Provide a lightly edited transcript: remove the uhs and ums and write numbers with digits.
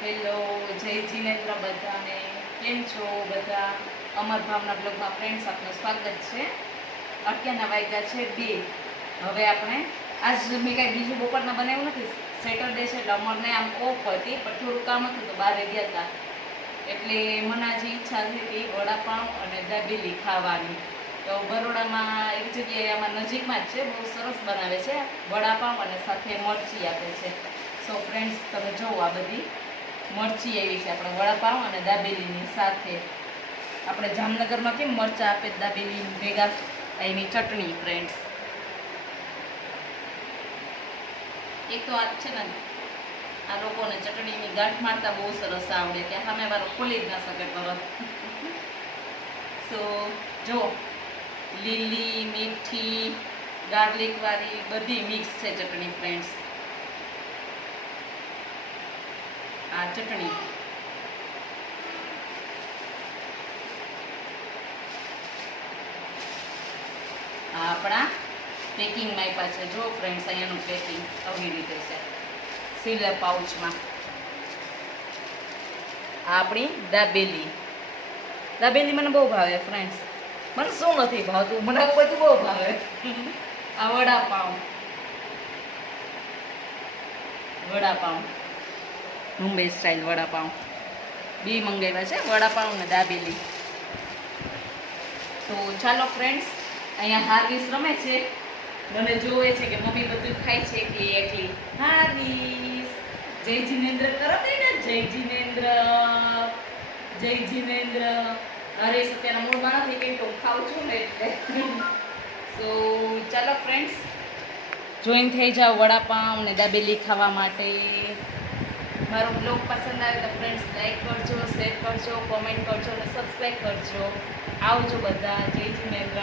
Hello, જય જીનેન્દ્ર બધાને. કેમ છો બધા? અમર ભાવના બ્લોગમાં ફ્રેન્ડ્સ આપનું સ્વાગત છે. અત્યારના વાગ્યા છે 2. હવે આપણે આજ મેં કાંઈ બીજું બપોરના બનાવ્યું નથી. સેટરડે છે એટલે અમરને આમ ઓફ હતી, પણ થોડું કામ હતું તો બહાર ગયા હતા. એટલે મને આજે ઈચ્છા થઈ હતી વડાપાઉં અને દાબેલી ખાવાની. તો બરોડામાં એક જગ્યાએ આમાં નજીકમાં જ છે, બહુ સરસ બનાવે છે વડાપાઉં અને સાથે મરચી આપે છે. સો ફ્રેન્ડ્સ, તમે જોવો આ બધી મરચી આવી છે આપણે વડાપાઉં અને દાબેલીની સાથે. આપણે જામનગરમાં કેમ મરચાં આપે દાબેલી ભેગા, એની ચટણી ફ્રેન્ડ્સ. એક તો આ છે ને, આ લોકોને ચટણીની ગાંઠ મારતા બહુ સરસ આવડે, કે સામે વાળો ખોલી જ ના શકે તરત. સો જો લીલી, મીઠી, ગાર્લિક વાળી બધી મિક્સ છે ચટણી ફ્રેન્ડ્સ. આ ચટણી આ આપણા પેકિંગમાં આપ્યા છે. જો ફ્રેન્ડ્સ, અહીંયાનું પેકિંગ આવી રીતે છે, સીલર પાઉચમાં. આ આપણી દાબેલી. દાબેલી મને બહુ ભાવે ફ્રેન્ડ્સ. મને શું નથી ભાવતું, મને આ બધું બહુ ભાવે. આ વડાપાઉં મુંબઈ સ્ટાઇલ વડાપાઉં બી મંગાવ્યા છે, વડાપાઉં ને દાબેલી. તો ચાલો ફ્રેન્ડ્સ, અહીંયા હાર્વિસ રમે છે, મને જોવે છે કે મમ્મી બધું ખાય છે એકલી એકલી. હાર્વિસ, જય જીનેન્દ્ર કરો ને. જય જીનેન્દ્ર, જય જીનેન્દ્ર. હરેશ અત્યારે મૂળમાં નથી, કેમ કે હું ખાઉં છું ને એટલે. સો ચાલો ફ્રેન્ડ્સ, જોઈન થઈ જાઓ વડાપાઉં ને દાબેલી ખાવા માટે. મારો બ્લોગ પસંદ આવે તો ફ્રેન્ડ્સ લાઈક કરજો, શેર કરજો, કોમેન્ટ કરજો અને સબસ્ક્રાઈબ કરજો. આવજો બધા. જય જીનેન્દ્ર.